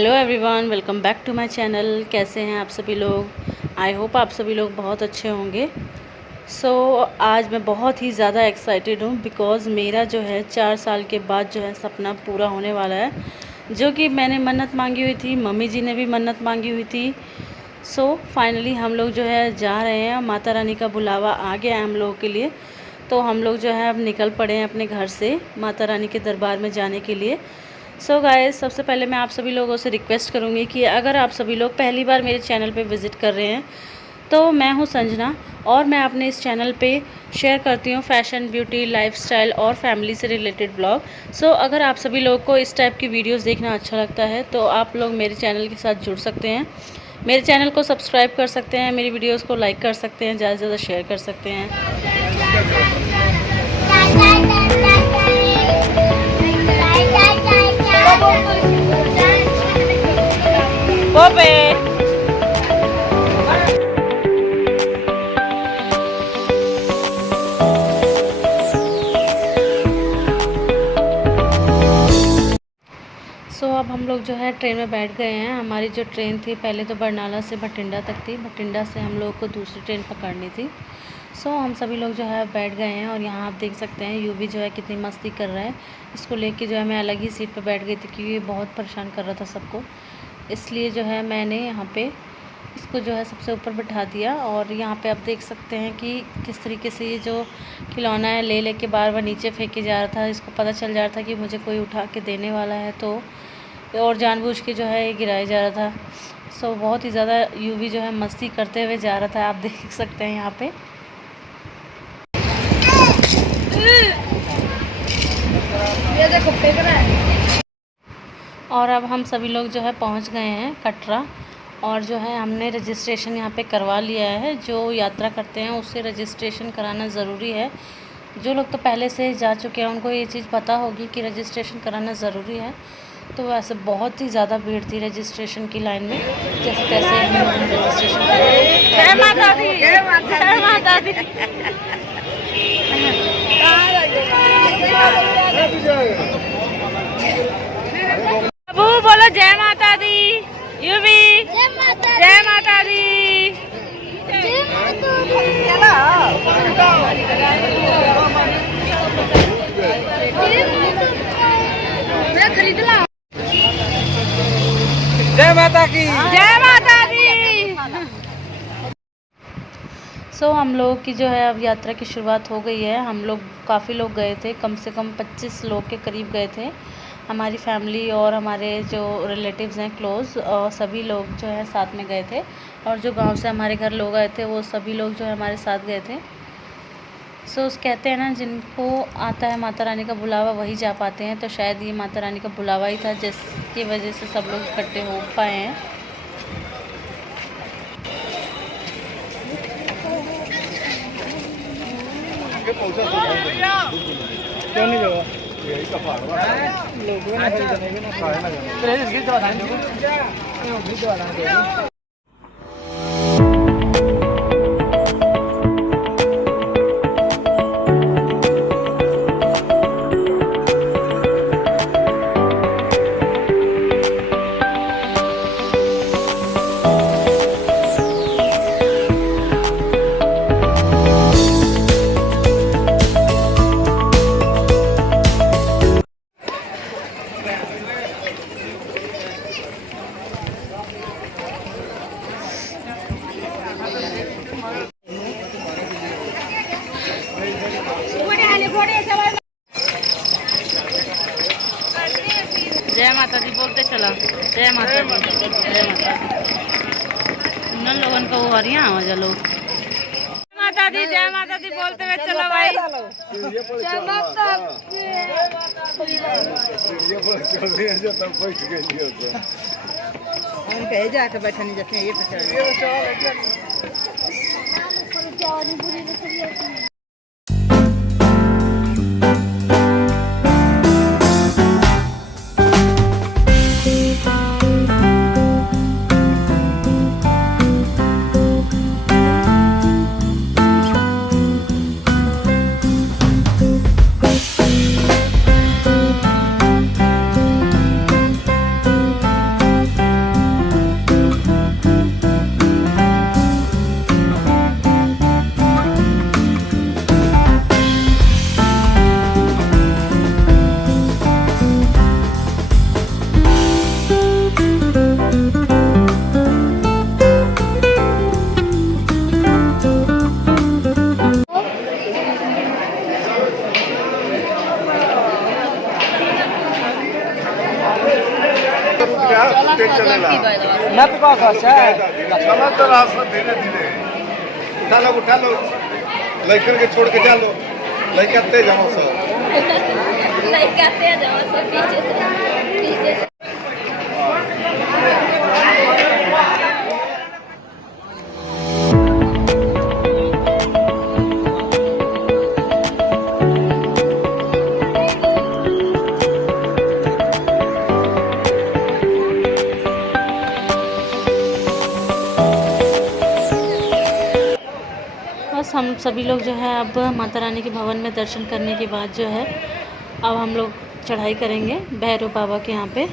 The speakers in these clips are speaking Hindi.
Hello everyone, welcome back to my channel. कैसे हैं आप सभी लोग? आई होप आप सभी लोग बहुत अच्छे होंगे। आज मैं बहुत ही ज़्यादा एक्साइटेड हूँ बिकॉज़ मेरा जो है 4 साल के बाद जो है सपना पूरा होने वाला है, जो कि मैंने मन्नत मांगी हुई थी, मम्मी जी ने भी मन्नत मांगी हुई थी। फाइनली हम लोग जो है जा रहे हैं, माता रानी का बुलावा आ गया है हम लोगों के लिए। तो हम लोग जो है अब निकल पड़े हैं अपने घर से माता रानी के दरबार में जाने के लिए। गाइस, सबसे पहले मैं आप सभी लोगों से रिक्वेस्ट करूंगी कि अगर आप सभी लोग पहली बार मेरे चैनल पे विज़िट कर रहे हैं तो मैं हूं संजना, और मैं अपने इस चैनल पे शेयर करती हूं फैशन, ब्यूटी, लाइफस्टाइल और फैमिली से रिलेटेड ब्लॉग। अगर आप सभी लोगों को इस टाइप की वीडियोस देखना अच्छा लगता है तो आप लोग मेरे चैनल के साथ जुड़ सकते हैं, मेरे चैनल को सब्सक्राइब कर सकते हैं, मेरी वीडियोज़ को लाइक कर सकते हैं, ज़्यादा से ज़्यादा शेयर कर सकते हैं। अब हम लोग जो है ट्रेन में बैठ गए हैं। हमारी जो ट्रेन थी पहले तो बरनाला से भटिंडा तक थी, भटिंडा से हम लोग को दूसरी ट्रेन पकड़नी थी। हम सभी लोग जो है बैठ गए हैं, और यहाँ आप देख सकते हैं यूवी जो है कितनी मस्ती कर रहा है। इसको लेके जो है मैं अलग ही सीट पर बैठ गई थी क्योंकि ये बहुत परेशान कर रहा था सबको, इसलिए जो है मैंने यहाँ पे इसको जो है सबसे ऊपर बिठा दिया। और यहाँ पे आप देख सकते हैं कि किस तरीके से ये जो खिलौना है ले लेके बार बार नीचे फेंके जा रहा था। इसको पता चल जा रहा था कि मुझे कोई उठा के देने वाला है, तो और जानबूझ के जो है ये गिराया जा रहा था। बहुत ही ज़्यादा यूवी जो है मस्ती करते हुए जा रहा था, आप देख सकते हैं यहाँ पे। ये देखो फेंक रहा है। और अब हम सभी लोग जो है पहुँच गए हैं कटरा, और जो है हमने रजिस्ट्रेशन यहाँ पे करवा लिया है। जो यात्रा करते हैं उससे रजिस्ट्रेशन कराना ज़रूरी है। जो लोग तो पहले से जा चुके हैं उनको ये चीज़ पता होगी कि रजिस्ट्रेशन कराना ज़रूरी है। तो वैसे बहुत ही ज़्यादा भीड़ थी रजिस्ट्रेशन की लाइन में, जैसे तैसे हम लोगों ने रजिस्ट्रेशन कराया। जय माता दी, जय माता दी। बाबू बोलो जय माता दी। यूवी जय माता दी। खरीद ला। जय माता की, जय माता दी। हम लोगों की जो है अब यात्रा की शुरुआत हो गई है। हम लोग काफ़ी लोग गए थे, कम से कम 25 लोग के करीब गए थे। हमारी फैमिली और हमारे जो रिलेटिव्स हैं क्लोज़, सभी लोग जो है साथ में गए थे। और जो गांव से हमारे घर लोग आए थे वो सभी लोग जो है हमारे साथ गए थे। कहते हैं ना, जिनको आता है माता रानी का बुलावा वही जा पाते हैं। तो शायद ये माता रानी का बुलावा ही था जिसकी वजह से सब लोग इकट्ठे हो पाए हैं। क्यों नहीं जाओ? यही का फाड़ लोग जय माता दी बोलते चला। जय माता दी, जय माता दी। उन लोगों को वो हरिया हो लोग जय माता दी बोलते हुए चलो भाई। जाके बैठा नहीं जाते ये नत का खर्चा चला तो रास्ता धीरे धीरे उठा लो लड़कन के छोड़ के जा लो लड़का तेज हम सब लड़का तेज हम सब पीछे से बस हम सभी लोग जो है अब माता रानी के भवन में दर्शन करने के बाद जो है अब हम लोग चढ़ाई करेंगे भैरव बाबा के यहाँ पे।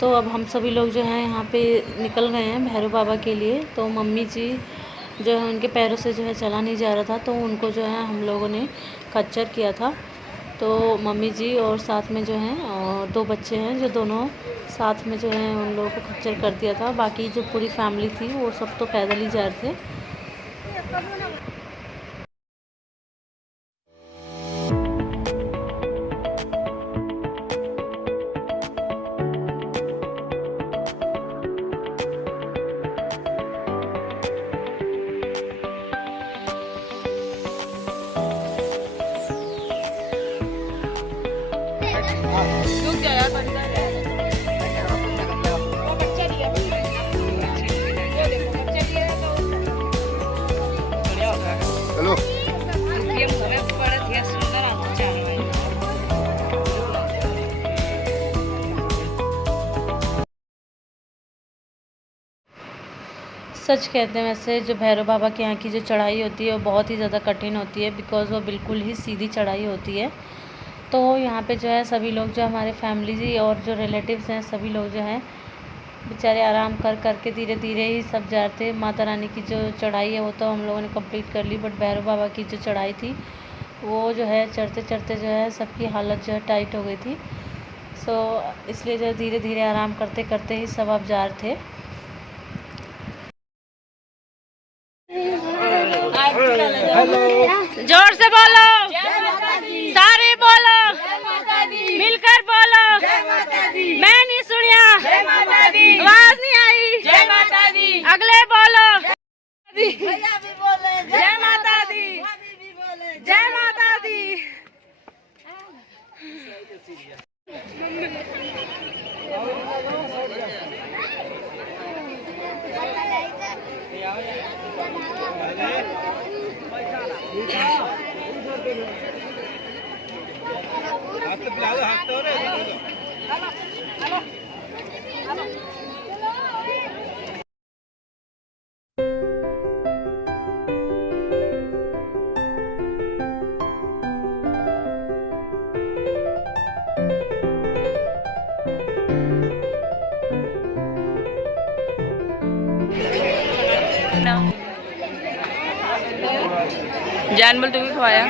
तो अब हम सभी लोग जो है यहाँ पे निकल गए हैं भैरव बाबा के लिए। तो मम्मी जी जो है उनके पैरों से जो है चला नहीं जा रहा था, तो उनको जो है हम लोगों ने खच्चर किया था। तो मम्मी जी और साथ में जो हैं और 2 बच्चे हैं जो दोनों साथ में जो है उन लोगों को खच्चर कर दिया था। बाकी जो पूरी फैमिली थी वो सब तो पैदल ही जा रहे थे। चलो सच कहते हैं वैसे जो भैरव बाबा के यहाँ की जो चढ़ाई होती है वो बहुत ही ज़्यादा कठिन होती है, बिकॉज़ वो बिल्कुल ही सीधी चढ़ाई होती है। तो यहाँ पे जो है सभी लोग जो हमारे फैमिली और जो रिलेटिव्स हैं सभी लोग जो हैं बेचारे आराम कर करके धीरे धीरे ही सब जा रहे थे। माता रानी की जो चढ़ाई है वो तो हम लोगों ने कंप्लीट कर ली, बट भैरव बाबा की जो चढ़ाई थी वो जो है चढ़ते चढ़ते जो है सबकी हालत जो है टाइट हो गई थी। सो इसलिए जो धीरे धीरे आराम करते करते ही सब अब जा रहे थे। जोर से बोलो, सारे बोलो, मिलकर बोलो। मैं नहीं सुनिया, आवाज नहीं आई। जय माता दी। अगले बोलो, जय माता दी, जय माता दी। जानबल तो भी खवाया।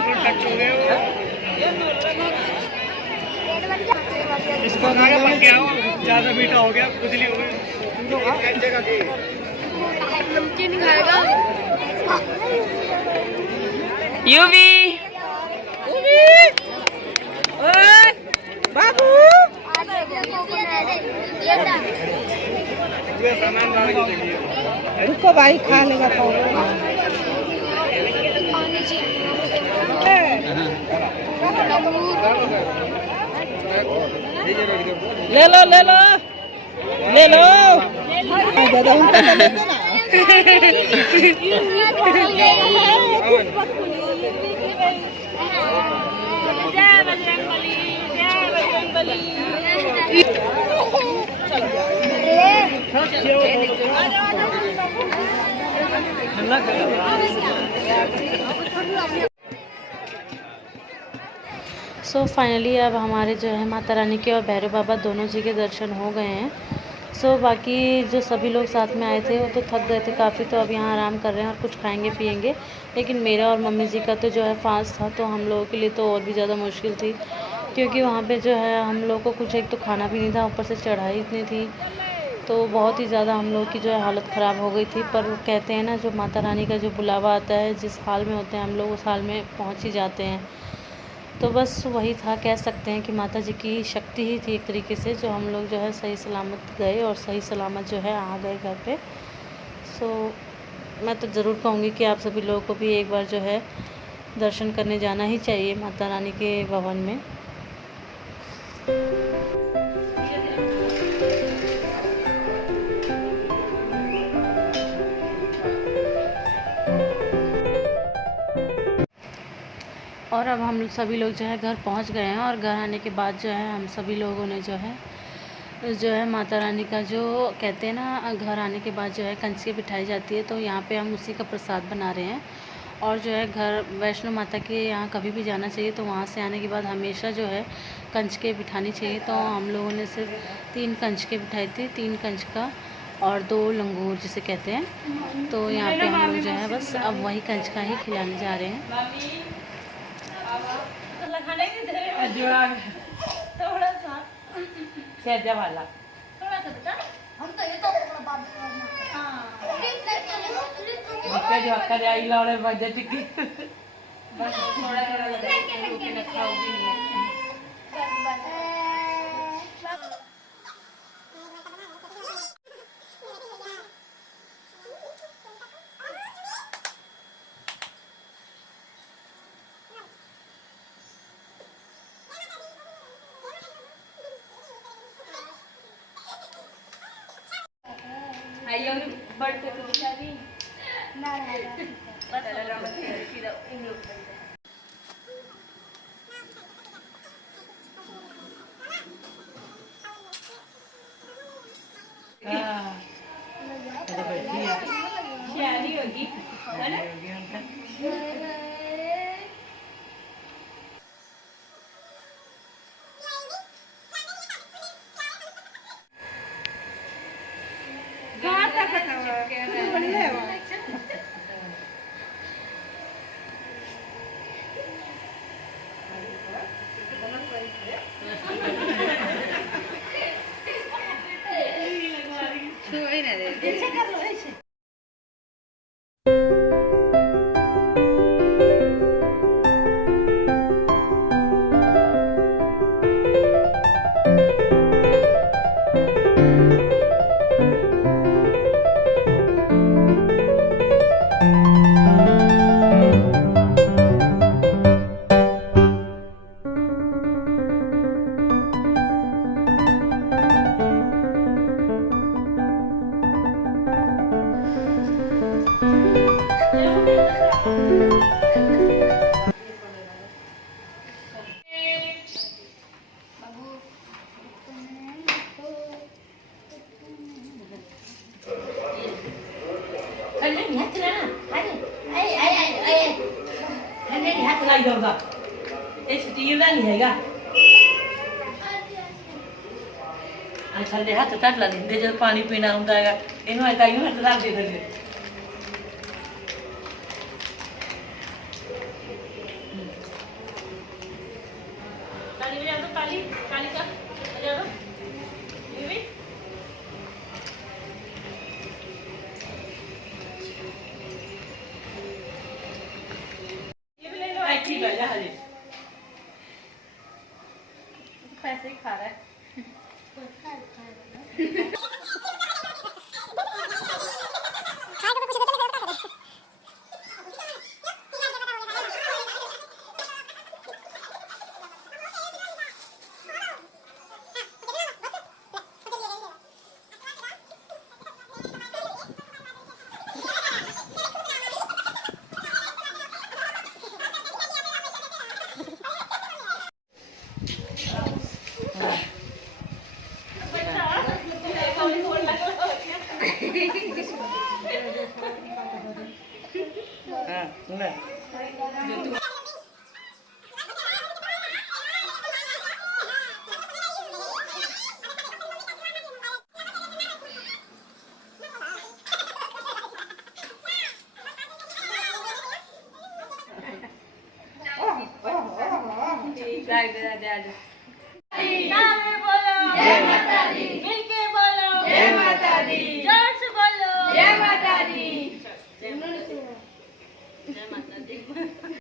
इसको क्या हो ज्यादा मीठा हो गया खुजली हो गई। नमकीन खाएगा यूवी बाबू रुको भाई खा लेगा तो ले लो ले लो ले लो दादा उनका तो लेते ना। जय बजरंगबली, जय बजरंगबली। सो फाइनली अब हमारे जो है माता रानी के और भैरव बाबा दोनों जी के दर्शन हो गए हैं। सो बाकी जो सभी लोग साथ में आए थे वो तो थक गए थे काफ़ी, तो अब यहाँ आराम कर रहे हैं और कुछ खाएंगे पिएंगे। लेकिन मेरा और मम्मी जी का तो जो है फास्ट था, तो हम लोगों के लिए तो और भी ज़्यादा मुश्किल थी, क्योंकि वहाँ पे जो है हम लोग को कुछ एक तो खाना भी नहीं था, ऊपर से चढ़ाई इतनी थी, तो बहुत ही ज़्यादा हम लोग की जो है हालत ख़राब हो गई थी। पर कहते हैं ना, जो माता रानी का जो बुलावा आता है, जिस हाल में होते हैं हम लोग उस हाल में पहुँच ही जाते हैं। तो बस वही था, कह सकते हैं कि माता जी की शक्ति ही थी एक तरीके से, जो हम लोग जो है सही सलामत गए और सही सलामत जो है आ गए घर पे। सो मैं तो ज़रूर कहूँगी कि आप सभी लोगों को भी एक बार जो है दर्शन करने जाना ही चाहिए माता रानी के भवन में। और अब हम सभी लोग जो है घर पहुंच गए हैं, और घर आने के बाद जो है हम सभी लोगों ने जो है माता रानी का जो कहते हैं ना, घर आने के बाद जो है कंजके बिठाई जाती है, तो यहाँ पे हम उसी का प्रसाद बना रहे हैं। और जो है घर वैष्णो माता के यहाँ कभी भी जाना चाहिए, तो वहाँ से आने के बाद हमेशा जो है कंजके बिठानी चाहिए। तो हम लोगों ने सिर्फ 3 कंजके बिठाए थे, 3 कंजका और 2 लंगूर जिसे कहते हैं। तो यहाँ पे हम लोग जो है बस अब वही कंजका ही खिलाने जा रहे हैं। थोड़ा सा सेजा वाला थोड़ा सा बेटा, हम तो ये तो बच्चे जो अक्का जाई लाड़े बजे टिकी बस थोड़ा थोड़ा रोके न खाओगी नहीं। आइए बढ़ते तो बेचारी ना होगी है ना। स्टील का नहीं है थले हाथ धर लेंगे जो पानी पीना होंगे इन हाथ रख दे थले पैसे खा रहा है जय माता दी, मिलके बोलो जय माता दी, जोर से बोलो जय माता दी, जय माता दी।